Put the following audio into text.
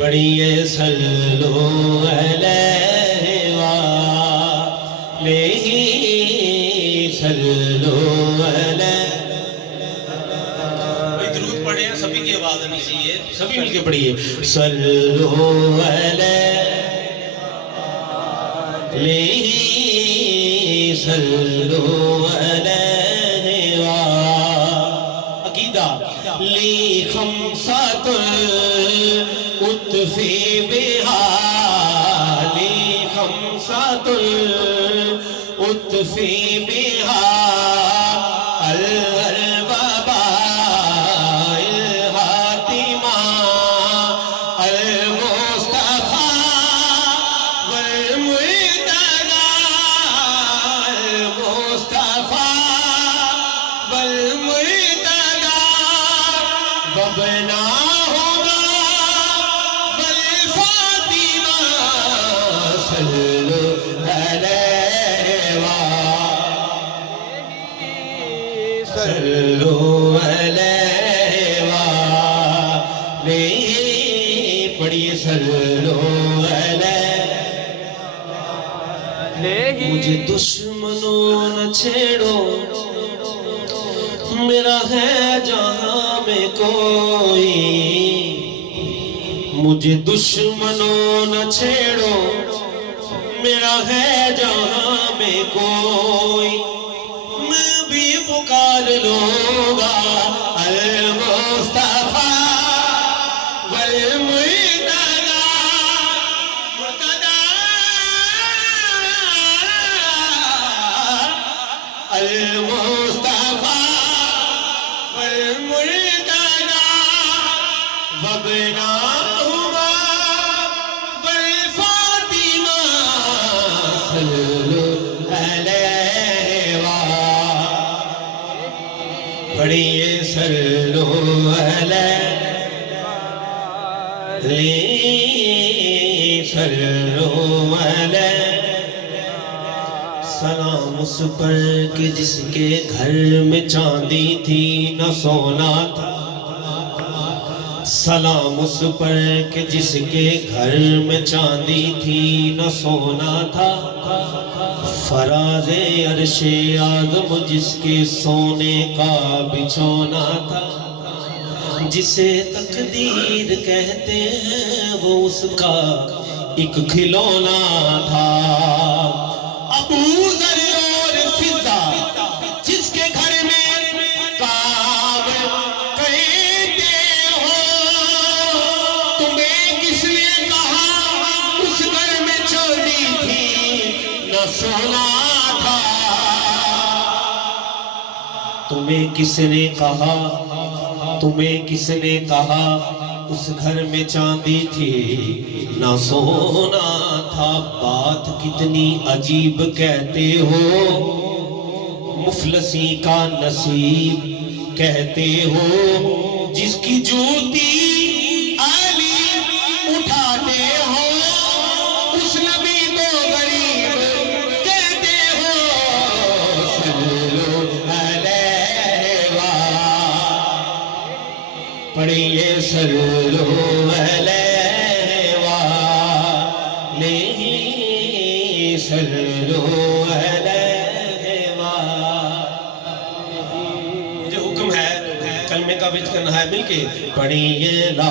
پڑھیے صلو علیہ وآلہ صلو علیہ. درود پڑھیں سبھی کی آواز آنی چاہیے، سبھی مل کے پڑھیے صلو علیہ صلو علیہ وآلہ. عقیدہ لی خمسات اتفی بہا لی خمسات اتفی بہا الوبا الحاتمہ المصطفیٰ والمرتضیٰ المصطفیٰ والمرتضیٰ وابناہما والفاطمہ صلو علیہ صلو علیہ وآلہ. پڑھیے صلو علیہ. مجھے دشمنوں نہ چھیڑو، میرا ہے جہاں میں کوئی. مجھے دشمنوں نہ چھیڑو، میرا ہے جہاں میں کوئی. میں بھی پکار لوں گا المصطفیٰ والمرتضیٰ المصطفیٰ والمرتضیٰ وابناہما والفاطمہ صلو علیہ وآلہ. پڑھیے صلو علیہ صلو علیہ. سلام اس پر کہ جس کے گھر میں چاندی تھی نہ سونا تھا. سلام اس پر کہ جس کے گھر میں چاندی تھی نہ سونا تھا. فراز عرش اعظم جس کے سونے کا بچھونا تھا. جسے تقدیر کہتے ہیں وہ اس کا ایک کھلونا تھا. ابو ذر اور فضا جس کے گھر میں کام کرتے ہو، تمہیں کس نے کہا اس گھر میں چوری تھی نہ سونا تھا. تمہیں کس نے کہا اس گھر میں چاندی تھی نہ سونا تھا. بات کتنی عجیب کہتے ہو، مفلسی کا نصیب کہتے ہو. جس کی جوتی علی اٹھاتے ہو، اس نبی کو غریب کہتے ہو. صلو علیہ وآلہ. پڑھیے صلو علیہ وآلہ صلو علیہ وآلہ. مجھے حکم ہے کلمے کا وچ کرنا ہے مل کے. پڑھیے لا